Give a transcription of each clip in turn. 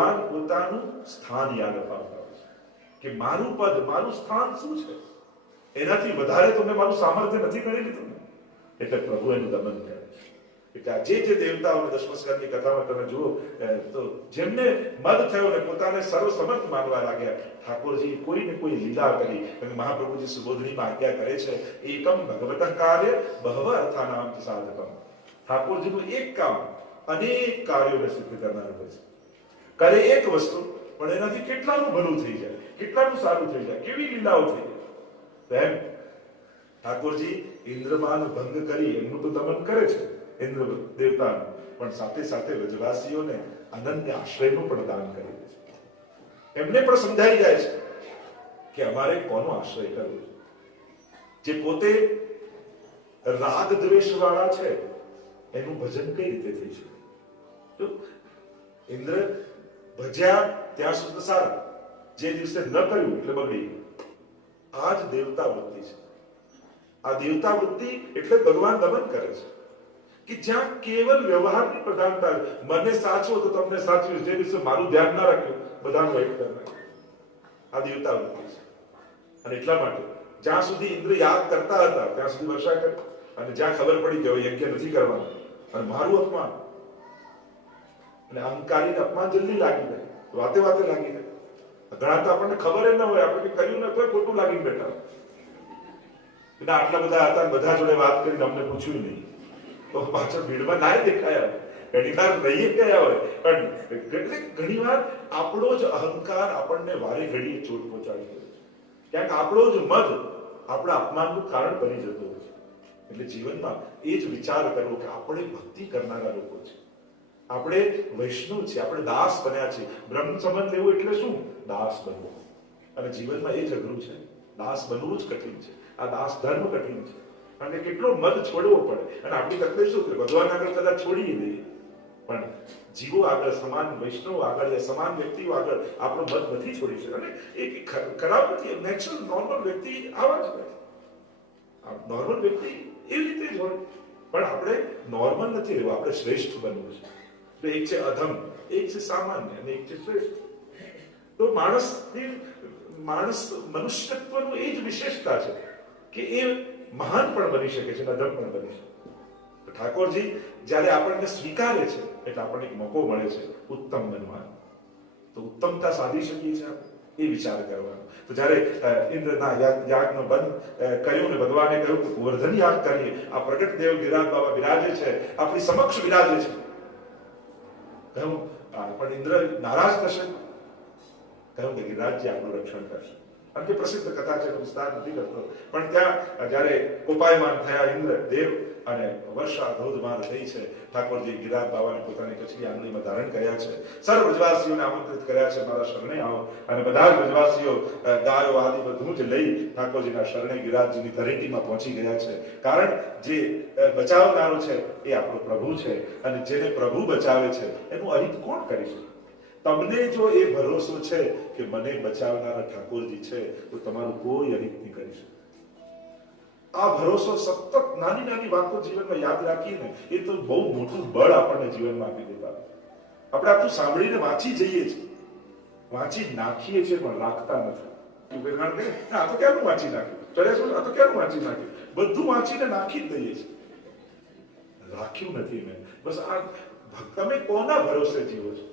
ભગવાન પોતાનું સ્થાન યાદ અપાવતા હોય છે કે મારું પદ, મારું સ્થાન શું છે, એનાથી વધારે તમને મારું સામર્થ્ય નથી કરી લીધું ને, એટલે પ્રભુ એનું દમન કરે છે. એટલે આ જે દેવતાઓ દશમસ્કંદની કથામાં તમે જુઓ તો જેમને મદ થયો ને પોતાને સર્વસમર્થ માનવા લાગ્યા, ઠાકોરજી કોઈ ને કોઈ લીલા કરી. અને મહાપ્રભુજી સુબોધનીમાં આજ્ઞા કરે છે, એકમ ભગવતઃ કાર્ય બહવ અર્થાનામ સાધકમ. ઠાકોરજીનું એક કામ અનેક કાર્યોને સિદ્ધ કરનાર હોય છે. કરે એક વસ્તુ પણ એનાથી કેટલાનું ભલું થઈ જાય, કેટલાનું સારું થઈ જાય, કેવી લીલાઓ થઈ જાય. એમ ઠાકોરજી ઇન્દ્રમાન ભંગ કરી એમનું તો દમન કરે છે, ઇન્દ્ર દેવતાનું, પણ સાથે સાથે વ્રજવાસીઓને અનન્ય આશ્રયનું પણ દાન કરી દે છે. એમને પણ સમજાઈ જાય છે કે અમારે કોનો આશ્રય કરવો છે. જે પોતે રાગ દ્વેષ વાળા છે એનું ભજન કઈ રીતે થઈ શકે? ઇન્દ્ર ભજ્યા ત્યાં સુધી સારા, જે દિવસે ન કર્યું એટલે બગડી ગયું. આ જ દેવતા વૃત્તિ છે. આ દેવતા વૃત્તિ એટલે ભગવાન દમન કરે છે કે જ્યાં કેવલ વ્યવહારની પ્રધાનતા, મને સાચવો તો તમને સાચવ્યું, જે દિવસે મારું ધ્યાન ના રાખ્યું બધાનું એક કરી નાખ્યું. આ દેવતા વૃત્તિ છે. અને એટલા માટે જ્યાં સુધી ઇન્દ્ર યાદ કરતા હતા ત્યાં સુધી વર્ષા કરી, અને જ્યાં ખબર પડી કે યજ્ઞ નથી કરવાનું અને મારું અપમાન, અને અહંકારી અપમાન જલ્દી લાગી જાય, વાતે વાતે લાગી જાય. ઘણા તો આપણને ખબર જ ન હોય, આપણે કર્યું ન તો ખોટું લાગીને બેઠા. એટલે આટલા બધા હતા, બધા જોડે વાત કરીને અમને પૂછ્યું નહીં, તો પાછળ ભીડમાં ના દેખાયા, ઘણી વાર રહીએ ગયા હોય. પણ ઘણી વાર આપણો જ અહંકાર આપણને વારે ઘડીએ ચોટ પહોંચાડી દે છે. ક્યાંક આપણો જ મદ આપણા અપમાનનું કારણ બની જતો હોય છે. એટલે જીવનમાં એ જ વિચાર કરવો કે આપણે ભક્તિ કરનારા લોકો છે, આપણે વૈષ્ણવ છે, આપણે દાસ બન્યા છે. બ્રહ્મ સંબંધ લેવું એટલે શું? દાસ બનવું. અને જીવનમાં એ જ અઘરું છે. દાસ બનવું જ કઠિન છે. આ દાસ ધર્મ કઠિન છે, કારણ કે કેટલો મદ છોડવો પડે. અને આપણી તકલીફ શું કે ભગવાન આગળ કદાચ છોડી દઈએ, પણ જીવો આગળ, સમાન વૈષ્ણવ આગળ, સમાન વ્યક્તિઓ આગળ આપણો મદ નથી છોડી શકે. અને એ ખરાબ નથી, નેચરલ નોર્મલ વ્યક્તિ આવા જ હોય. નોર્મલ વ્યક્તિ એવી રીતે જ હોય, પણ આપણે નોર્મલ નથી રહેવું, આપણે શ્રેષ્ઠ બનવું છે. તો એક છે અધમ, એક છે સામાન્ય, અને એક છે શ્રેષ્ઠ. તો મનુષ્યત્વનું એ જ વિશેષતા છે કે એ મહાન પણ બની શકે છે, અધમ પણ બની શકે. તો ઠાકોરજી જ્યારે આપણને સ્વીકારે છે એટલે આપણને એક મોકો મળે છે ઉત્તમ બનવાનો. તો ઉત્તમતા સાધી શકીએ છીએ આપણે, એ વિચાર કરવાનો. તો જ્યારે ઇન્દ્રના યાગનો બંધ કર્યું ને ભગવાને કહ્યું કે ગોવર્ધન યાગ કરીએ, આ પ્રગટ દેવ ગિરિરાજ બાબા બિરાજે છે, આપણી સમક્ષ બિરાજે છે. કહ્યું પણ ઇન્દ્ર નારાજ થશે. કહ્યું કે ગિરિરાજજી આપણું રક્ષણ કરશે. અને જે પ્રસિદ્ધ કથા છે વિસ્તાર નથી કરતો, પણ ત્યાં જ્યારે કોપાયમાન થયા ઇન્દ્ર દેવ અને વર્ષા ધોધમાર થઈ છે, ઠાકોરજી ગિરિરાજ બાબાને પોતાની કચરી આંગળીમાં ધારણ કર્યા છે, સર્વ વ્રજવાસીઓને આમંત્રિત કર્યા છે મારા શરણે આવો. અને બધા જ વ્રજવાસીઓ ગાયો આદિ બધું જ લઈ ઠાકોરજીના શરણે ગિરિરાજજીની ધરેટીમાં પહોંચી ગયા છે. કારણ જે બચાવનારો છે એ આપણો પ્રભુ છે, અને જેને પ્રભુ બચાવે છે એનું અહિત કોણ કરી શકે? તમને જો એ ભરોસો છે કે મને બચાવનારા ઠાકોરજી છે, તો તમારું કોઈ અહિત નહીં કરી શકે. આ ભરોસો સતત નાની નાની વાતો જીવનમાં યાદ રાખીને એ તો બહુ મોટું બળ આપણને જીવનમાં આપી દેતા. આપણે આટલું સાંભળીને વાંચી જઈએ છીએ, વાંચી નાખીએ છીએ, પણ રાખતા નથી. આ તો ક્યાંનું વાંચી નાખ્યું, ચલે શું, આ તો ક્યાંનું વાંચી નાખ્યું, બધું વાંચીને નાખી જ દઈએ છીએ. રાખ્યું નથી મેં. બસ આ તમે કોના ભરોસે જીવો છો?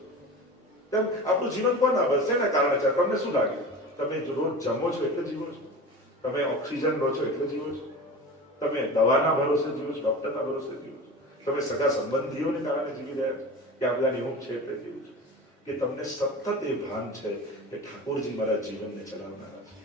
આપણું જીવન કોના ભરોસે એના કારણે છે. તમને શું લાગે? તમે રોજ જમો છો એટલે જીવો છો? તમે ઓક્સિજન લો છો એટલે જીવો છો? તમે દવાના ભરોસે જીવો છો, ડોક્ટરના ભરોસે જીવો છો? તમે સગા સંબંધીઓને કારણે જીવી રહ્યા છો કે આ બધાની ઊંઘ છે એટલે જીવો છો? કે તમને સતત એ ભાન છે કે ઠાકોરજી મારા જીવનને ચલાવનારા છે,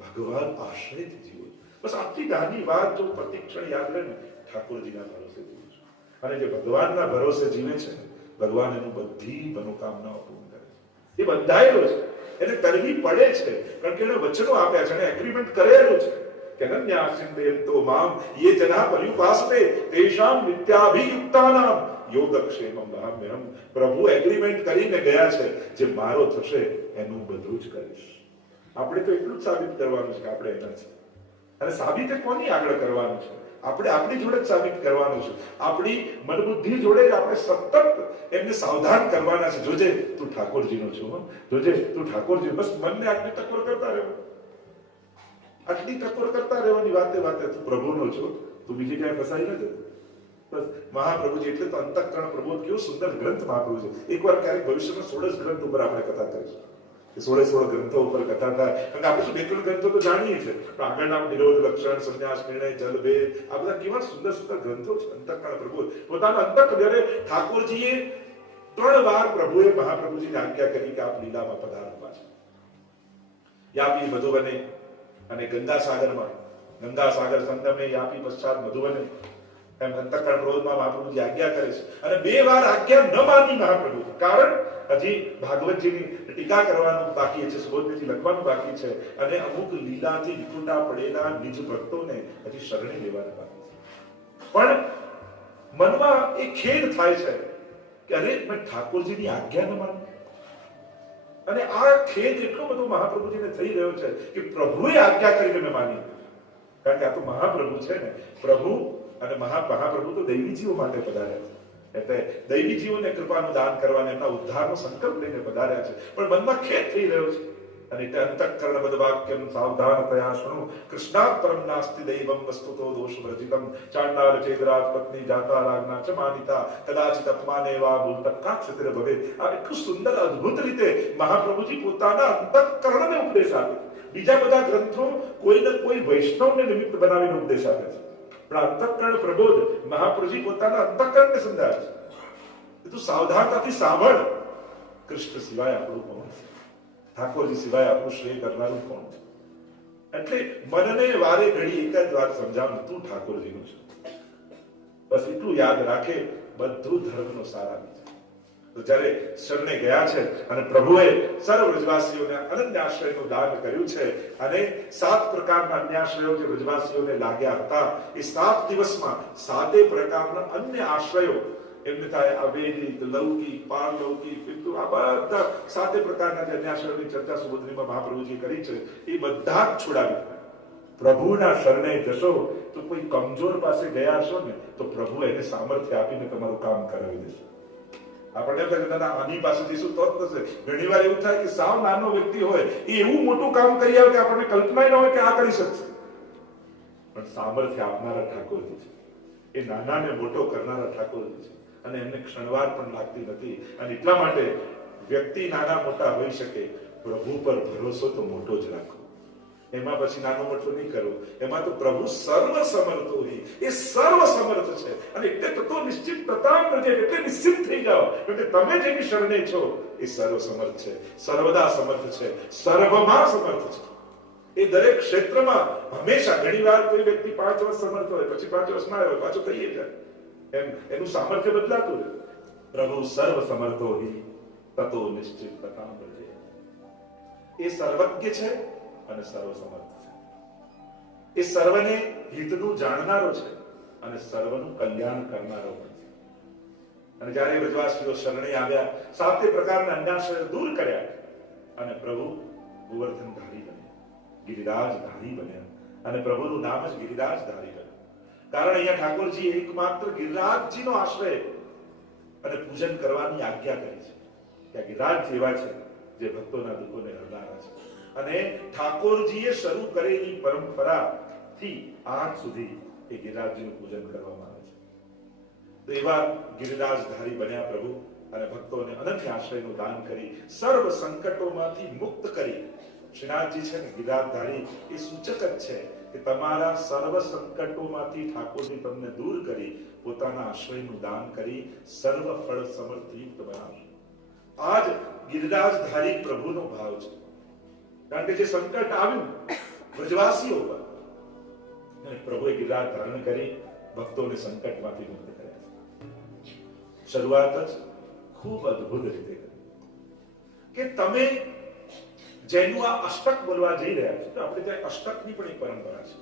ભગવાન આશ્રયથી જીવો છો? બસ આટલી નાની વાત જો પ્રતિક્ષણ યાદ રહે ને, ઠાકોરજીના ભરોસે જીવો છો. અને જે ભગવાનના ભરોસે જીવે છે ને, ભગવાન એનું બધી મનોકામનાઓ પૂર્ણ કરે છે. એ બંધાયેલો છે, એને કરવી પડે છે, કારણ કે એને વચનો આપ્યા છે, એને એગ્રીમેન્ટ કરેલું છે કે અનન્યાસિંદેતો મામ યે જના પર્યુપાસતે તેષામ નિત્યાભિયુક્તાનામ યોગક્ષેમં વહામ્યહમ. પ્રભુ એગ્રીમેન્ટ કરીને ગયા છે, જે મારો થશે એનું બધું જ કરીશ. આપણે તો એટલું જ સાબિત કરવાનું છે કે આપણે એના છે. અને સાબિત કોની આગળ કરવાનું છે? આપણે આપણી જોડે જ સાબિત કરવાનું છે. આપણી મનબુદ્ધિ જોડે જ આપણે સતત એમને સાવધાન કરવાના છે, જોજે તું ઠાકોરજીનો છું, જોજે તું ઠાકોરજી. બસ મનને આટલી ટકોર કરતા રહેવું, આટલી ટકોર કરતા રહેવાની, વાતે વાતે તું પ્રભુનો છો, તું બીજી ક્યાંય ફસાઈ નથી. બસ મહાપ્રભુજી એટલે તો અંતઃકરણ પ્રબોધ કેવો સુંદર ગ્રંથ મહાપ્રભુ છે. એકવાર ક્યારેક ભવિષ્યમાં 16 ગ્રંથ ઉપર આપણે કથા કરીશું. 16 ગ્રંથો ઉપર કથા થાય, કારણ કે આપણે તો 2-3 ગ્રંથો તો જાણીએ છીએ, પણ આગળના નિરોધ, લક્ષણ, સંન્યાસ, નિર્ણય, જલભેદ, આ બધા કેવા સુંદર સુંદર ગ્રંથો છે. અંતઃકરણ પ્રબોધ પોતાના અંતઃકરણે ઠાકોરજીએ 3 વાર પ્રભુએ મહાપ્રભુજીને આજ્ઞા કરી કે આપ લીલામાં પધારવા છે. યાપી મધુવને અને ગંગા સાગરમાં, ગંગા સાગર સંગમે યાપી પશ્ચાત મધુવને, એમ અંતઃકરણ પ્રબોધમાં મહાપ્રભુજી આજ્ઞા કરે છે. અને 2 વાર આજ્ઞા ન માની મહાપ્રભુજી, કારણ હજી ભાગવતજીની ટીકા કરવાનું બાકી છે, સુબોધજી લખવાનું બાકી છે, અને અમુક લીલાથી વિખૂટા પડેલા નિજ ભક્તોને હજી શરણે લેવાના બાકી છે. પણ મનમાં એ ખેદ થાય છે કે અરે મેં ઠાકોરજીની આજ્ઞા ન માની. અને આ ખેદ એટલો બધો મહાપ્રભુજીને થઈ રહ્યો છે કે પ્રભુએ આજ્ઞા કરીને મેં માની. કારણ કે આ તો મહાપ્રભુ છે ને, પ્રભુ અને મહાપ્રભુ તો દૈવી જીવો માટે પધાર્યા છે, એટલે દૈવી જીવોને કૃપાનું દાન કરવાને, એમના ઉદ્ધારનો સંકલ્પ લઈને પધાર્યા છે. પણ મનમાં ખેદ થઈ રહ્યો છે, અને એટલે અંતઃકરણ બદ વાક્યમ સાવધાન તયા શૃણુ કૃષ્ણાત પરમ નાસ્તિ દૈવમ વસ્તુતો દોષ વર્જિતમ ચાંડાલ ચેદરાજ પત્ની જાતા રાજ્ઞા ચ માનિતા કદાચિત અપમાને વા ભૂલતકાક્ષતિર ભવે. આ એટલું સુંદર અદ્ભુત રીતે મહાપ્રભુજી પોતાના અંતઃકરણને ઉપદેશ આપે છે. બીજા બધા ગ્રંથો કોઈને કોઈ વૈષ્ણવને નિમિત્ત બનાવીને ઉપદેશ આપે છે, પણ અંતઃકરણ પ્રબોધ મહાપ્રભુજી પોતાના અંતઃકરણને સમજાવે છે. તું સાવધાનતાથી સાંભળ, કૃષ્ણ સિવાય આપણું કોણ છે, ઠાકોરજી સિવાય આપણું શ્રેય કરનારું કોણ છે. એટલે મનને વારે ઘડી એક જ વાત સમજાવવાનું, તું ઠાકોરજીનું છે, બસ એટલું યાદ રાખે, બધું ધર્મનો સાર આવી છે. તો જ્યારે શરણે ગયા છે અને પ્રભુએ સર્વ વ્રજવાસીઓને અનન્ય આશ્રયનું દાન કર્યું છે, અને 7 પ્રકારના અન્યાશ્રયો જે વ્રજવાસીઓને લાગ્યા હતા, એ 7 દિવસમાં 7 પ્રકારના અન્ય આશ્રયો એમને થાય અવૈદિક, લૌકિક, પારલૌકિક, પિતૃ, આ બધા 7 પ્રકારના જે અન્યાશ્રયોની ચર્ચા સુબોધનીમાં મહાપ્રભુજી કરી છે, એ બધા જ છોડાવી. પ્રભુના શરણે જશો તો કોઈ કમજોર પાસે ગયા છો ને, તો પ્રભુ એને સામર્થ્ય આપીને તમારું કામ કરાવી દેશે. આપણને આની પાસે જઈશું તો જ થશે. ઘણી વાર એવું થાય કે સાવ નાનો વ્યક્તિ હોય, એ એવું મોટું કામ કરી આવે કે આપણને કલ્પના ન હોય કે આ કરી શકશે. પણ સામર્થ્ય આપનારા ઠાકોરજી છે, એ નાનાને મોટો કરનારા ઠાકોરજી છે, અને એમને ક્ષણવાર પણ લાગતી નથી. અને એટલા માટે વ્યક્તિ નાના મોટા હોઈ શકે, પ્રભુ પર ભરોસો તો મોટો જ રાખો. એમાં પછી નાનો મોટો નહીં કરો, એમાં તો પ્રભુ સર્વ સમર્થ હોય, એ સર્વ સમર્થ છે. અને એટલે તો નિશ્ચિત પ્રતાપ નથી, એટલે નિશ્ચિત થઈ જાઓ, એટલે તમે જેની શરણે છો એ સર્વ સમર્થ છે, સર્વદા સમર્થ છે, સર્વમાં સમર્થ છે. એ દરેક ક્ષેત્રમાં હંમેશા. ઘણી વાર કોઈ વ્યક્તિ 5 વર્ષ સમર્થ હોય, પછી 5 વર્ષ ના હોય, પાછું કહીએ જાય, એમ એનું સામર્થ્ય બદલાતું રહે. પ્રભુ સર્વ સમર્થો હિ તતો નિશ્ચિત પ્રતાપ છે. એ સર્વજ્ઞ છે અને સર્વ સમર્થ છે. એ સર્વને હિતનું જાણનારો છે અને સર્વનું કલ્યાણ કરનારો છે. અને જ્યારે વ્રજવાસીઓ શરણે આવ્યા, 7 પ્રકારના અન્યાશ્રય દૂર કર્યા, અને પ્રભુ ગોવર્ધન ધારી બન્યા, ગિરિરાજ ધારી બન્યા, અને પ્રભુનું નામ જ ગિરિરાજ ધારી બન્યું. કારણ અહીંયા ઠાકોરજી એકમાત્ર ગિરિરાજજીનો આશ્રય અને પૂજન કરવાની આજ્ઞા કરી છે, કે ગિરિરાજ એવા છે જે ભક્તોના દુઃખોને હરનારા છે. અને ઠાકોરજીએ શરૂ કરેલી પરંપરાથી આજ સુધી એ ગિરિરાજજીનું પૂજન કરવામાં આવે છે. તો એવા ગિરિરાજધારી બન્યા પ્રભુ, અને ભક્તોને અનન્ય આશ્રયનું દાન કરી સર્વ સંકટોમાંથી મુક્ત કરી. શ્રીનાથજી છે ને ગિરિરાજધારી, એ સૂચક જ છે કે તમારા સર્વ સંકટોમાંથી ઠાકોરજી તમને દૂર કરી, પોતાના આશ્રયનું દાન કરી સર્વ ફળ સમર્થયુક્ત બનાવશે. આજ ગિરિરાજધારી પ્રભુનો ભાવ છે. કારણ કે જે સંકટ આવ્યું વ્રજવાસીઓ પર, પ્રભુએ ગિરિરાજ ધારણ કરી ભક્તોને સંકટમાંથી મુક્ત કર્યા. શરૂઆત જ ખૂબ અદ્ભુત રીતે કરી કે તમે જેનું આ અષ્ટક બોલવા જઈ રહ્યા છો, તો આપણે ત્યાં અષ્ટકની પણ એક પરંપરા છે.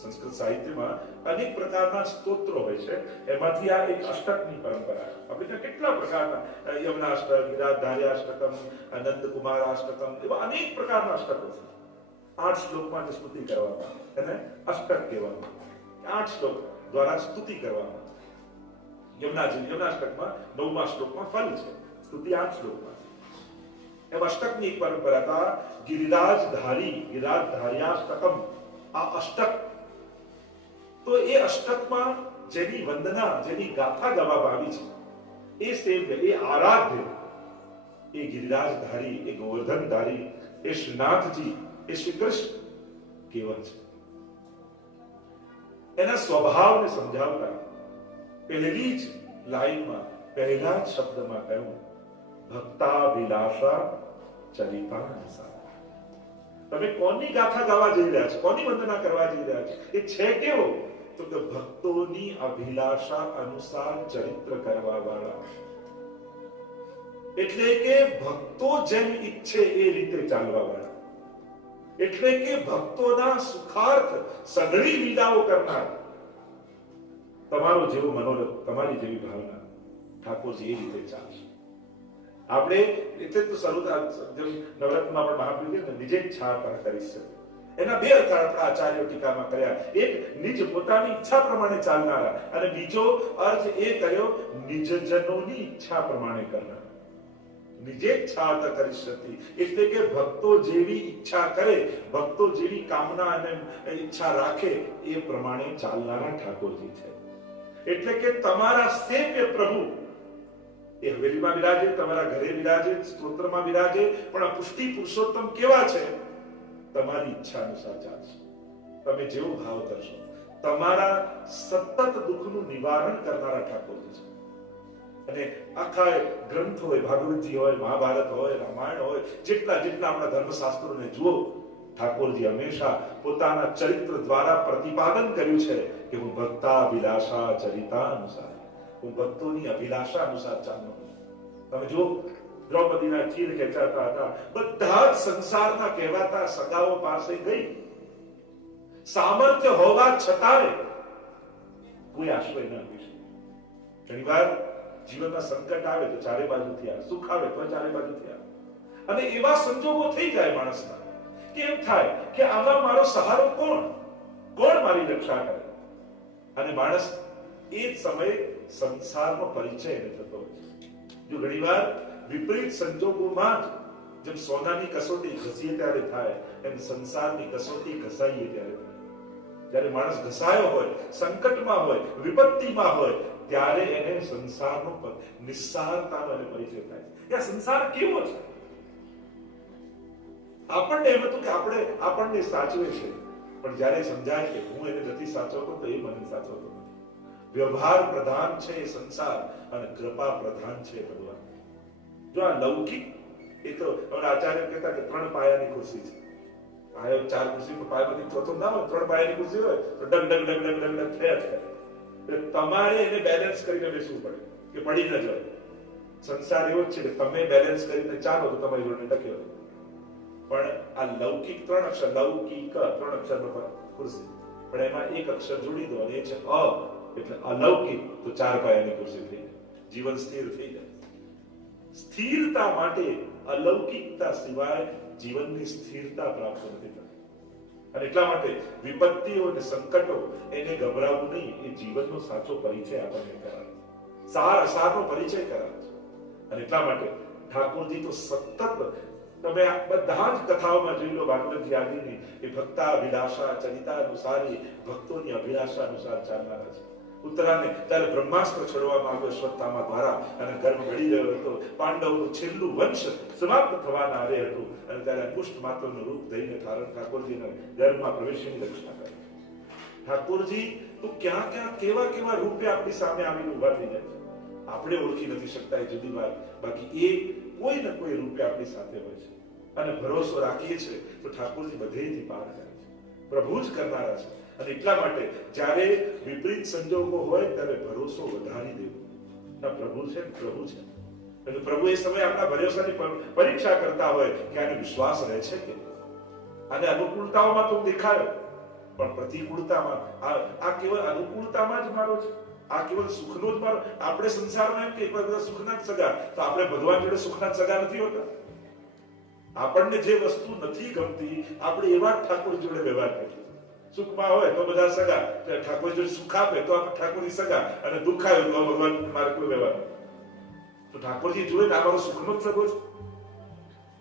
સંસ્કૃત સાહિત્યમાં અનેક પ્રકારના સ્તોત્રો હોય છે, એમાંથી આ એક અષ્ટકની પરંપરા છે. આપણે ત્યાં કેટલા પ્રકારના યમનાષ્ટક, ગિરિરાજધાર્યાષ્ટકમ, અનંતકુમારાષ્ટકમ, એવા અનેક પ્રકારના અષ્ટકો છે. 8 શ્લોકમાં જે સ્તુતિ કરવામાં એને અષ્ટક કહેવામાં, 8 શ્લોક દ્વારા સ્તુતિ કરવામાં. યમનાષ્ટકમાં 9મા શ્લોકમાં ફલ છે, સ્તુતિ 8 શ્લોકમાં. એમ અષ્ટકની એક પરંપરા હતા, ગિરિરાજધાર્યાષ્ટકમ. આ અષ્ટક, તો એ અષ્ટકમાં જેની વંદના, જેની ગાથા ગાવામાં આવી છે, એ સેવ્ય, એ આરાધ્ય, એ ગિરિરાજધારી, એ ગોવર્ધનધારી, એ શ્રીનાથજી, એ શ્રી કૃષ્ણ કેવા છે, એના સ્વભાવને સમજાવતા પહેલી જ લાઈનમાં, પહેલા જ શબ્દમાં કહ્યું, ભક્તાભિલાષા ચરિતાનુસાર. તમે કોની ગાથા ગાવા જઈ રહ્યા છો, કોની વંદના કરવા જઈ રહ્યા છો, એ છે કેવો? તો કે ભક્તોની અભિલાષા અનુસાર ચરિત્ર કરવા વાળા. એટલે કે ભક્તો જેમ ઈચ્છે એ રીતે ચાલવા વાળા. એટલે કે ભક્તોના સુખાર્થ સઘળી લીલાઓ કરનાર. તમારો જેવો મનોરથ, તમારી જેવી ભાવના, ઠાકોરજી એ રીતે ચાલશે. આપણે એટલે તો નવરત્નમાં પણ મહાપ્રભુ નિજેચ્છા કરી શકે. એના બે અર્થ આપણા આચાર્યો ટીકામાં કર્યા. એક નિજ પોતાની ઈચ્છા પ્રમાણે ચાલનારા, અને બીજો અર્થ એ કર્યો નિજજનોની ઈચ્છા પ્રમાણે કરનાર. નિજેચ્છા કરીશતી, એટલે કે ભક્તો જેવી ઈચ્છા કરે, ભક્તો જેવી કામના અને ઈચ્છા રાખે એ પ્રમાણે ચાલનારા ઠાકોરજી છે. એટલે કે તમારા સેવ્ય પ્રભુ એ હવેલીમાં બિરાજે, તમારા ઘરે બિરાજે, સ્તોત્રમાં બિરાજે, પણ આ પુષ્ટિ પુરુષોત્તમ કેવા છે? તમારી ઈચ્છા અનુસાર ચાલશે. તમે જેવો ભાવ કરશો, તમારા સતત દુઃખનું નિવારણ કરનારા ઠાકોરજી છે. અને આખા ગ્રંથ હોય, ભાગવતજી હોય, મહાભારત હોય, રામાયણ હોય, જેટલા આપણા ધર્મશાસ્ત્રોને જુઓ, ઠાકોરજી હંમેશા પોતાના ચરિત્ર દ્વારા પ્રતિપાદન કર્યું છે કે હું ભક્તાભિલાષા ચરિતાનુસાર, હું ભક્તોની અભિલાષા અનુસાર ચાલનો. તમે જુઓ, દ્રૌપદીના ચીર ખેંચાતા હતા, બધા જ સંસારના કહેવાતા સગાઓ પાસે ગઈ. સામર્થ્ય હોવા છતાં કોઈ આશ્રય ન આપી શકે. ઘણીવાર જીવનમાં સંકટ આવે તો ચારે બાજુથી આવે, સુખ આવે તો ચારે બાજુથી આવે, અને એવા સંજોગો થઈ જાય માણસના કે એમ થાય કે આમાં મારો સહારો કોણ મારી રક્ષા કરે? અને માણસ એ જ સમયે સંસારનો પરિચય એને થતો હોય છે. જો ઘણીવાર વિપરીત સંજોગોમાં જેમ સોનાની કસોટી ઘસીએ ત્યારે થાય, એમ સંસારની કસોટી ઘસાઈએ ત્યારે થાય. જ્યારે માણસ ઘસાયો હોય, સંકટમાં હોય, વિપત્તિમાં હોય, ત્યારે એને સંસારનો નિસ્સારતાનો એને પરિચય થાય કે આ સંસાર કેવો છે. આપણને એમ હતું કે આપણને સાચવે છે, પણ જ્યારે સમજાય કે હું એને નથી સાચવતો તો એ મને સાચવતો નથી. વ્યવહાર પ્રધાન છે એ સંસાર, અને કૃપા પ્રધાન છે ભગવાન. જો આ લૌકિક, એ તો હવે આચાર્ય કહેતા કે 3 પાયાની ખુરશી છે. પાયો 4 ખુરશી પર પાયામાંથી ચોથો ના હોય, 3 પાયાની ખુરશી હોય તો ડગ ડગ ડગ ડગ ડગ ડગ થયા જ કરે. તમારે એને બેલેન્સ કરીને બેસવું પડે કે પડી ન જાય. સંસાર એવો જ છે કે તમે બેલેન્સ કરીને ચાલો તો તમારી જોડે ટક્યો. પણ આ લૌકિક 3 અક્ષર, લૌકિક 3 અક્ષરનો ખુરશી, પણ એમાં એક અક્ષર જોડી દો અને એ છે અ, એટલે અલૌકિક, તો 4 પાયાની ખુરશી થઈ જાય. જીવન સ્થિર થઈ જાય. સ્થિરતા માટે અલૌકિકતા સિવાય જીવનની સ્થિરતા પ્રાપ્ત નથી થતી. અને એટલા માટે વિપત્તિઓ અને સંકટો એને ગભરાવવું નહીં, એ જીવનનો સાચો પરિચય આપણને કરાવે, સારનો પરિચય કરાવે છે. અને એટલા માટે ઠાકોરજી તો સતત, તમે બધા જ કથાઓમાં જોઈ લો, ભાગવતજી આદિની, એ ભક્તાભિલાષા ચરિતાનુસારી, ભક્તોની અભિલાષા અનુસાર ચાલનારા છે. ઉત્તરાને જ્યારે બ્રહ્માસ્ત્ર છોડવામાં આવ્યો અશ્વત્થામા દ્વારા, અને ગર્ભ ઘડી રહ્યો હતો, પાંડવનું છેલ્લું વંશ સમાપ્ત થવાના આરે હતું, અને ત્યારે અંકુષ્ઠ માત્રનું રૂપ ધરીને ઠાકોરજીના ગર્ભમાં પ્રવેશીની રક્ષા કરી. ઠાકોરજી તો ક્યાં ક્યાં કેવા કેવા રૂપે આપણી સામે આવીને ઉભા થઈ જાય છે. આપણે ઓળખી નથી શકતા એ જુદી વાત, બાકી એ કોઈ ને કોઈ રૂપે આપણી સાથે હોય છે. અને ભરોસો રાખીએ છીએ તો ઠાકોરજી બધેથી પાર કરે છે, પ્રભુ જ કરનારા છે. અને એટલા માટે જ્યારે વિપરીત સંજોગો હોય ત્યારે ભરોસો વધારી દેવો. ના, પ્રભુ છે, પ્રભુ છે. એટલે પ્રભુ એ સમયે આપણા ભરોસાની પરીક્ષા કરતા હોય કે આને વિશ્વાસ રહે છે કે, આને અનુકૂળતાઓમાં તો દેખાયો, પણ પ્રતિકૂળતામાં આ કેવળ અનુકૂળતામાં જ મારો છે, આ કેવળ સુખનો જ મારો. આપણે સંસારમાં એમ કે એક બધા સુખના જ સગા, તો આપણે ભગવાન જોડે સુખના જ સગા નથી હોતા. આપણને જે વસ્તુ નથી ગમતી, આપણે એવા ઠાકોર જોડે વ્યવહાર કરીએ. સુખમાં હોય તો બધા સગા, ઠાકોર જો સુખ આપે તો આપણે ઠાકોરજી સગા, અને દુઃખ આવે તો ભગવાન માર્ગ લેવાનું. તો ઠાકોરજી જોડે ને અમારો સુખનો જ સગો છે.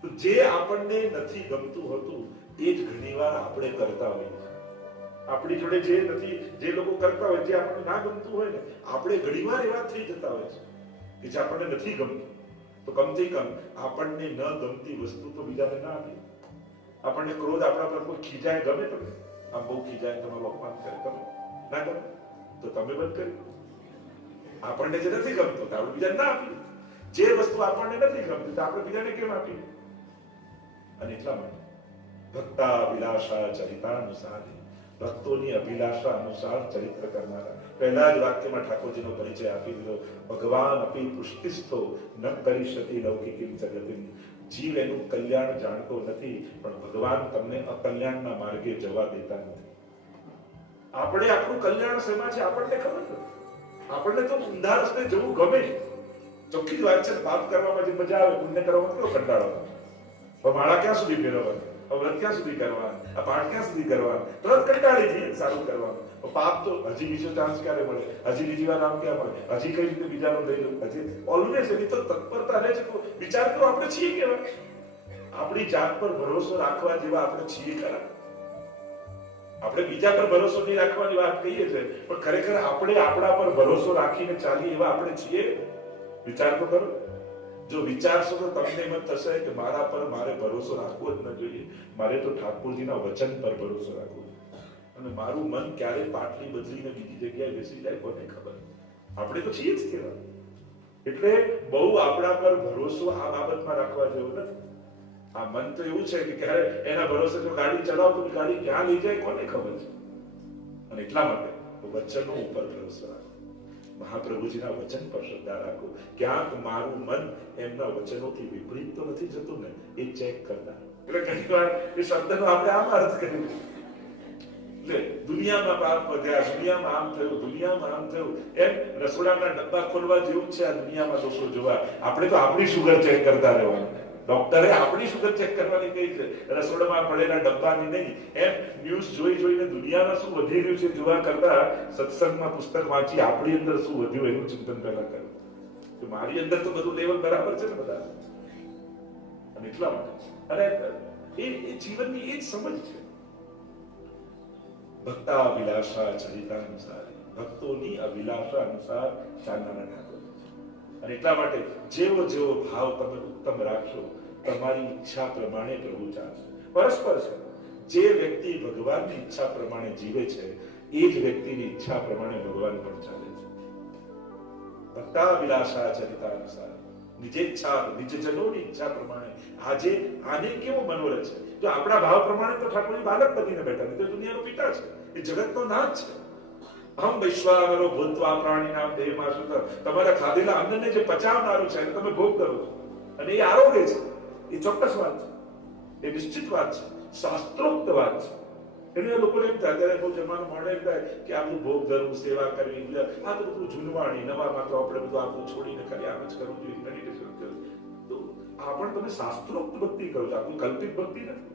તો જે આપણને નથી ગમતું હોતું એ જ ઘણીવાર આપણે કરતા હોઈએ. આપણી જોડે જે નથી, જે લોકો કરતા હોય, જે આપણને ના ગમતું હોય ને, આપણે ઘણીવાર એવા થઈ જતા હોય છે કે જે આપણને નથી ગમતું. તો કમથી કમ આપણને ન ગમતી વસ્તુ તો બીજાને ના આપી. આપણને ક્રોધ આપણા પર કોઈ ખીજાય, ગમે તમને? આમ બહુ ખીજાય, તમારું અપમાન કરે, ગમે? ના ગમે તો તમે બંધ કરી. આપણને જે નથી ગમતું તો આપણે બીજાને ના આપીએ. જે વસ્તુ આપણને નથી ગમતી તો આપણે બીજાને કેમ આપીએ? અને એટલા માટે ભક્તાભિલાષા ચરિતાનુસારી, ભક્તોની અભિલાષા અનુસાર ચરિત્ર કરનારા. પહેલા જ વાક્યમાં ઠાકોરજીનો પરિચય આપી દીધો. ભગવાન અપી પુષ્ટિસ્થો ન કરીશતી લૌકિકીમ જગતિમ. જીવ એનું કલ્યાણ જાણતો નથી, પણ ભગવાન તમને અકલ્યાણના માર્ગે જવા દેતા નથી. આપણે આપણું કલ્યાણ શેમાં છે આપણને ખબર નથી. આપણને તો ઊંધા રસ્તે જવું ગમે. ચોખ્ખી જ વાત છે. પાપ કરવામાં જે મજા આવે, પુણ્ય કરવામાં કેવો કંટાળો આવે. હવે માળા ક્યાં સુધી ફેરવવાની, વ્રત ક્યાં સુધી કરવાનું, આ પાઠ ક્યાં સુધી કરવાનું, તરત કંટાળી જઈએ સારું કરવાનું. પાપ તો હજી બીજો ચાન્સ ક્યારે મળે, હજી બીજી વાર આમ ક્યાં મળે, હજી કઈ રીતે બીજાનો લઈ લઉં, હજી ઓલવેઝ એની તો તત્પરતા રહે છે. વિચાર કરો આપણે છીએ કેવા? આપણી જાત પર ભરોસો રાખવા જેવા આપણે છીએ ખરા? આપણે બીજા પર ભરોસો નહીં રાખવાની વાત કહીએ છીએ, પણ ખરેખર આપણે આપણા પર ભરોસો રાખીને ચાલીએ એવા આપણે છીએ? વિચાર તો કરો. જો વિચારશો તો તમને એમ થશે કે મારા પર મારે ભરોસો રાખવો જ ન જોઈએ. મારે તો ઠાકોરજીના વચન પર ભરોસો રાખવો. અને મારું મન ક્યારે પાટલી બદલીને બીજી જગ્યાએ બેસી જાય કોને ખબર. આપણે તો છીએ જ કેવા. એટલે બહુ આપણા પર ભરોસો આ બાબતમાં રાખવા જેવો નથી. આ મન તો એવું છે કે ક્યારે એના ભરોસે જો ગાડી ચલાવો તો ગાડી ક્યાં લઈ જાય કોને ખબર છે. અને એટલા માટે વચનો ઉપર ભરોસો રાખો. મહાપ્રભુજીના વચન પર શ્રદ્ધા રાખો. ક્યાંક મારું મન એમના વચનોથી વિપરીત તો નથી જતું ને, એ ચેક કરતા. એટલે ઘણી વાર એ શબ્દનો આપણે આમ અર્થ કર્યો, એટલે દુનિયામાં પાપ વધ્યા, દુનિયામાં આમ થયું, દુનિયામાં આમ થયું. એમ રસોડાના ડબ્બા ખોલવા જેવું છે આ દુનિયામાં દોષો જોવા. આપણે તો આપણી શુગર ચેક કરતા રહેવાનું. ડોક્ટરે આપણી શુગર ચેક કરવાની કહી છે, રસોડામાં પડેલા ડબ્બાની નહીં. એમ ન્યૂઝ જોઈ જોઈને દુનિયામાં શું વધી રહ્યું છે જોવા કરતા સત્સંગમાં પુસ્તક વાંચી આપણી અંદર શું વધ્યું એનું ચિંતન પહેલા કરો. તો મારી અંદર તો બધું લેવલ બરાબર છે ને બધા. અને એટલા માટે અને એ જીવનની એ જ સમજ છે. ભક્તાભિલાષા ચરિતાનુસારી, ભક્તોની અભિલાષા અનુસાર ચાલનારા ઠાકોર. અને એટલા માટે જેવો જેવો ભાવ તમે ઉત્તમ રાખશો, તમારી ઈચ્છા પ્રમાણે પ્રભુ ચાલશે. પરસ્પર છે. જે વ્યક્તિ ભગવાનની ઈચ્છા પ્રમાણે જીવે છે એ જ વ્યક્તિની ઈચ્છા પ્રમાણે ભગવાન પણ ચાલે છે. ભક્તાભિલાષા ચરિતાનુસાર, નિજેચ્છા નિજજનોની ઈચ્છા પ્રમાણે. આજે આને કેવો મનોરથ છે. જો આપણા ભાવ પ્રમાણે તો ઠાકોરજી બાલક બનીને બેઠા, નહીં તો દુનિયાનો પિતા છે, એ જગતનો નાથ છે. હમ વૈશ્વાનરો ભૂત્વા પ્રાણીનામ દેહમાં સુત. તમારા ખાધેલા અન્નને જે પચાવનારું છે એને તમે ભોગ કરો છો, અને એ આરોગ્ય છે. એ ચોક્કસ વાત છે, એ નિશ્ચિત વાત છે, શાસ્ત્રોક્ત વાત છે. એટલે લોકોને એમ થાય, ત્યારે બહુ જમાનો મળે એમ થાય કે આપણું ભોગ ધરવું, સેવા કરવી, આ તો બધું જૂનવાણી, નવામાં તો આપણે બધું આપણું છોડીને ખાલી આમ જ કરવું જોઈએ, મેડિટેશન કરવું. તો આ પણ તમે શાસ્ત્રોક્ત ભક્તિ કરો છો, આપણું કલ્પિત ભક્તિ નથી.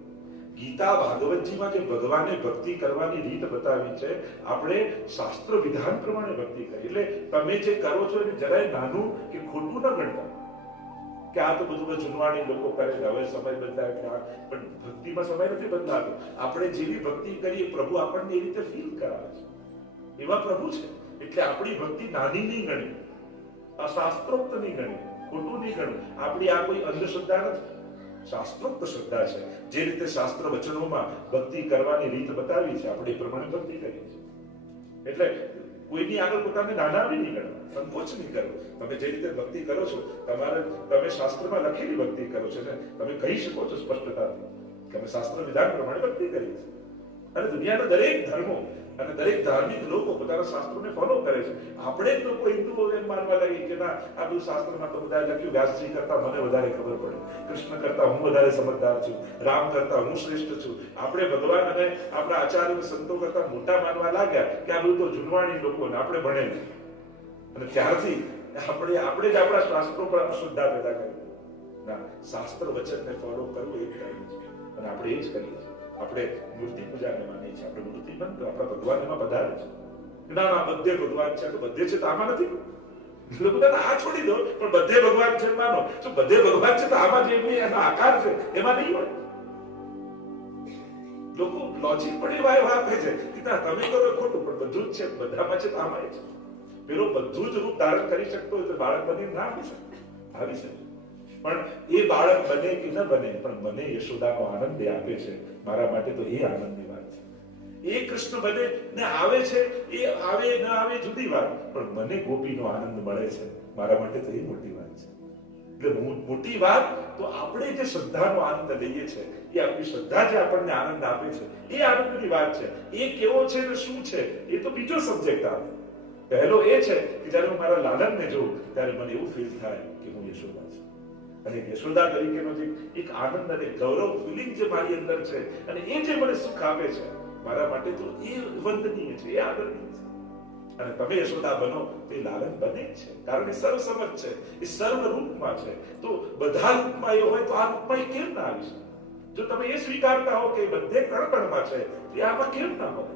ગીતા ભાગવતજીમાં જે ભગવાને ભક્તિ કરવાની રીત બતાવી છે, આપણે શાસ્ત્ર વિધાન પ્રમાણે ભક્તિ કરી. એટલે તમે જે કરો છો એને જરાય નાનું કે ખોટું ન ગણતા કે આ તો બધું જૂનવાણી લોકો કરે છે, હવે સમય બદલાય. પણ ભક્તિમાં સમય નથી બદલાતો. આપણે જેવી ભક્તિ કરીએ પ્રભુ આપણને એ રીતે ફીલ કરાવે છે. એવા પ્રભુ છે. એટલે આપણી ભક્તિ નાની નહીં ગણી, અશાસ્ત્રોક્ત નહીં ગણી, ખોટું નહીં ગણવું. આપણી આ કોઈ અંધશ્રદ્ધા નથી, શાસ્ત્રોક્ત શ્રદ્ધા છે. જે રીતે શાસ્ત્ર વચનોમાં ભક્તિ કરવાની રીત બતાવી છે, આપણે એ પ્રમાણે ભક્તિ કરીએ છીએ. એટલે કોઈની આગળ પોતાને નાના બી નહીં ગણવા, સંકોચ નહીં કરવો. તમે જે રીતે ભક્તિ કરો છો, તમે શાસ્ત્રમાં લખેલી ભક્તિ કરો છો ને, તમે કહી શકો છો સ્પષ્ટતાથી કે અમે શાસ્ત્ર વિધાન પ્રમાણે ભક્તિ કરીએ છીએ. અને દુનિયાના દરેક ધર્મો અને દરેક ધાર્મિક લોકો પોતાના શાસ્ત્રોને ફોલો કરે છે. આપણે જ લોકો હિન્દુઓ એમ માનવા લાગી કે ના, આ બધું શાસ્ત્રમાં તો બધા લખ્યું, વ્યાસજી કરતા મને વધારે ખબર પડે, કૃષ્ણ કરતા હું વધારે સમજદાર છું, રામ કરતા હું શ્રેષ્ઠ છું. આપણે ભગવાન અને આપણા આચાર્ય સંતો કરતા મોટા માનવા લાગ્યા કે આ બધું તો જૂનવાણી લોકોને આપણે ભણેલું. અને ત્યારથી આપણે જ આપણા શાસ્ત્રો પર અશ્રદ્ધા પેદા કરી. ના, શાસ્ત્ર વચનને ફોલો કરવું એ જ કરવું છે, અને આપણે એ જ કરીએ છીએ. આપણે મૂર્તિ પૂજાને માનીએ છીએ, આપણે મૂર્તિ બંધ આપણા ભગવાન એમાં પધારે છે. ના ના બધે ભગવાન છે તો બધે છે તો આમાં નથી. લોકો આ છોડી દો, પણ બધે ભગવાન છે માનો. તો બધે ભગવાન છે તો આમાં જે એનો આકાર છે એમાં નહીં હોય. લોકો લોજિક પણ એવા એવા આપે છે કે ના તમે કરો ખોટું, પણ બધું જ છે બધામાં છે તો આમાં છે. પેલો બધું જ રૂપ ધારણ કરી શકતો હોય તો બાળક બની ના આવી શકે, આવી શકે. પણ એ બાળક બને કે ન બને, પણ મને યશોદાનો આનંદ એ આપે છે. મારા માટે તો એ આનંદની વાત છે. એ કૃષ્ણ બને ને આવે છે, એ આવે ન આવે જુદી વાત, પણ મને ગોપીનો આનંદ મળે છે, મારા માટે તો એ મોટી વાત છે. એટલે મોટી વાત તો આપણે જે શ્રદ્ધાનો આનંદ લઈએ છીએ, એ આપણી શ્રદ્ધા જે આપણને આનંદ આપે છે, એ આનંદની વાત છે. એ કેવો છે ને શું છે એ તો બીજો સબ્જેક્ટ આવે. પહેલો એ છે કે જ્યારે હું મારા લાલનને જોઉં ત્યારે મને એવું ફીલ થાય કે હું યશોદા છું. અને યશોદા તરીકેનો જે એક આનંદ અને ગૌરવ ફિલિંગ જે મારી અંદર છે, અને એ જે મને સુખ આપે છે, મારા માટે તો એ વંદનીય છે, એ આદરણીય છે. અને તમે યશોદા બનો તો એ લાલન બને જ છે, કારણ એ સર્વસમર્થ છે, એ સર્વ રૂપમાં છે. તો બધા રૂપમાં એ હોય તો આ રૂપમાં એ કેમ ના આવી શકે? જો તમે એ સ્વીકારતા હો કે બધે કણકણમાં છે, તો આમાં કેમ ના હોય?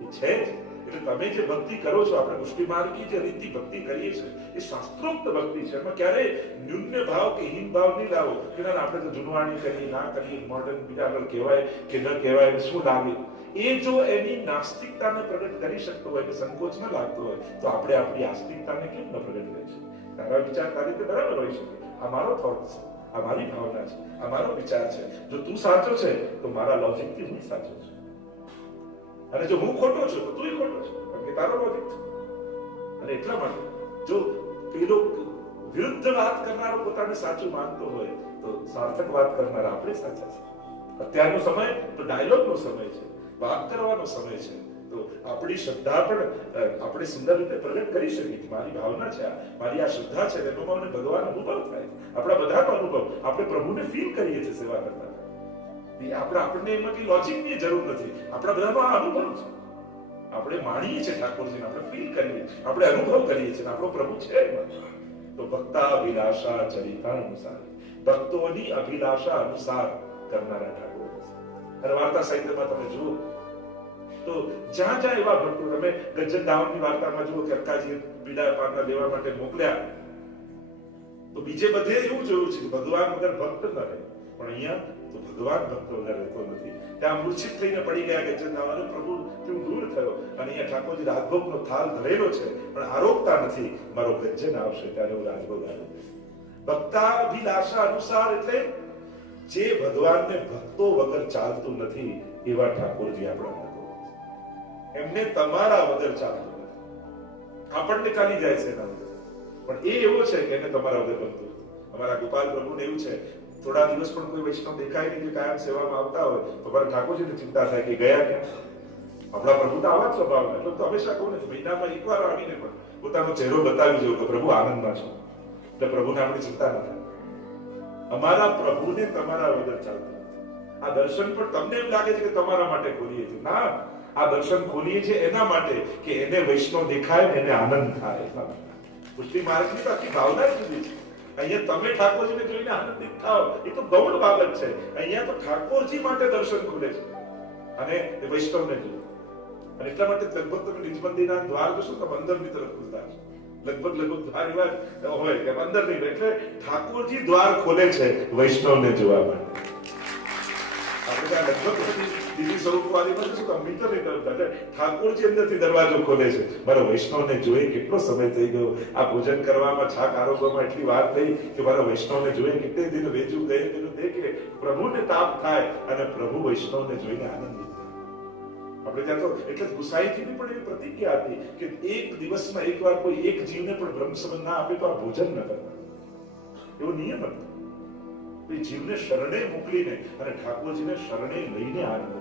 એ છે જ. એટલે તમે જે ભક્તિ કરો છો, આપણે મુષ્ટિ માર્ગી જે રીતની ભક્તિ કરીએ છીએ, એ શાસ્ત્રોક્ત ભક્તિ છે. એમાં ક્યારેય ન્યૂન્ય ભાવ કે હીન ભાવ નહીં લાવો કે ના આપણે તો જુનવાણી કરીએ, ના કરીએ, મોડર્ન બીજા આગળ કહેવાય કે ન કહેવાય, શું લાગે. એ જો એની નાસ્તિકતાને પ્રગટ કરી શકતો હોય, કે સંકોચ ન લાગતો હોય, તો આપણે આપણી આસ્તિકતાને કેમ ન પ્રગટ કરી શકીએ? તારા વિચાર તારી રીતે બરાબર હોઈ શકે, આ મારો થોટ છે, આ મારી ભાવના છે, આ મારો વિચાર છે. જો તું સાચો છે તો મારા લોજિકથી હું સાચો છું, અને જો હું ખોટો છું તો તું ખોટો છું, કારણ કે તારો લોજિક છે. અને એટલા માટે જો પેલો વિરુદ્ધ વાત કરનારો પોતાને સાચું માનતો હોય, તો સાર્થક વાત કરનારા આપણે સાચા છે. અત્યારનો સમય તો ડાયલોગનો સમય છે, વાત કરવાનો સમય છે. તો આપણી શ્રદ્ધા પણ આપણે સુંદર રીતે પ્રગટ કરી શકીએ. મારી ભાવના છે, મારી આ શ્રદ્ધા છે, એનો મને ભગવાન અનુભવ થાય. આપણા બધાનો અનુભવ, આપણે પ્રભુને ફીલ કરીએ છીએ સેવા કરતા. આપણને એમાં કઈ લોજિકની જરૂર નથી, આપણા બધાનો આ અનુભવ છે. આપણે માણીએ છીએ ઠાકોરજીને, આપણે ફીલ કરીએ, આપણે અનુભવ કરીએ છીએ, આપણો પ્રભુ છે. તો ભક્તા અભિલાષા ચરિતાનુસાર, ભક્તોની અભિલાષા અનુસાર કરનારા ઠાકોર છે. અને વાર્તા સાહિત્યમાં તમે જુઓ તો જ્યાં જ્યાં એવા ભક્તો, તમે ગજ્જન દાવનની વાર્તામાં જુઓ કે અક્કાજી પીડા પાના લેવા માટે મોકલ્યા, તો બીજે બધે એવું જોયું છે કે ભગવાન વગર ભક્ત ન રહે, પણ અહીંયા તો ભગવાન ભક્ત વગર રહેતો નથી. ત્યાં મૂર્છિત થઈને પડી ગયા ગજ્જન દાવન, પ્રભુ તું દૂર થયો. અને અહીંયા ઠાકોરજી રાજભોગનો થાળ ધરેલો છે, પણ આરોગતા નથી. મારો ગજ્જન આવશે ત્યારે હું રાજભોગ આરોગ. ભક્તાભિલાષા અનુસાર એટલે જે ભગવાનને ભક્તો વગર ચાલતું નથી, એવા ઠાકોરજી આપણા એમને તમારા વગર ચાલતું નથી. આપણને ચાલી જાય છે એના વગર, પણ એ એવો છે કે એને તમારા વગર બનતું. અમારા ગોપાલ પ્રભુને એવું છે, થોડા દિવસ પણ કોઈ વૈષ્ણવ દેખાય નહીં, કે કાયમ સેવામાં આવતા હોય, તો મારા ઠાકોરજીને ચિંતા થાય કે ગયા ક્યાં. આપણા પ્રભુ તો આવા જ સ્વભાવના, એટલે તો હંમેશા કહું ને, મહિનામાં એકવાર આવીને પણ પોતાનો ચહેરો બતાવી જોયો કે પ્રભુ આનંદમાં છો, એટલે પ્રભુને આપણી ચિંતા ન થાય. અમારા પ્રભુને તમારા વગર ચાલતું નથી. આ દર્શન પણ તમને એમ લાગે છે કે તમારા માટે ખોલીએ છીએ, ના, આ દર્શન ખોલીએ છીએ એના માટે કે એને વૈષ્ણવ દેખાય ને એને આનંદ થાય. પુષ્ટિ માર્ગની તો આખી ભાવના જ જુદી છે. અહીંયા તમે ઠાકોરજીને જોઈને આનંદિત થાઓ, એ તો ગૌણ બાબત છે. અહીંયા તો ઠાકોરજી માટે દર્શન ખુલે છે, અને વૈષ્ણવને જુઓ. અને એટલા માટે લગભગ તમે નિજ મંદિરના દ્વાર જોશો તો અંદરની તરફ ખુલતા છે. લગભગ દ્વાર એવા હોય કે અંદર નહીં, એટલે ઠાકોરજી દ્વાર ખોલે છે વૈષ્ણવને જોવા માટે. આપણે ત્યાં લગભગ બીજી સ્વરૂપવાદી માં શું કામ મીટર નહીં કરતા, એટલે ઠાકોરજી અંદરથી દરવાજો ખોલે છે. મારા વૈષ્ણવને જોઈએ કેટલો સમય થઈ ગયો, આ ભોજન કરવામાં, છાક આરોગવામાં એટલી વાર થઈ કે મારા વૈષ્ણવને જોઈએ કેટલે દિન વેચું ગયે તેનું દેખે. પ્રભુને તાપ થાય અને પ્રભુ વૈષ્ણવને જોઈને આનંદિત થાય. આપણે ત્યાં તો એટલે જ ગુસાઈજીની પણ એવી પ્રતિજ્ઞા હતી કે એક દિવસમાં એકવાર કોઈ એક જીવને પણ બ્રહ્મ સંબંધ ના આપે તો આ ભોજન ન કરતા, એવો નિયમ હતો. જીવને શરણે મોકલીને અને ઠાકોરજીને શરણે લઈને આનંદ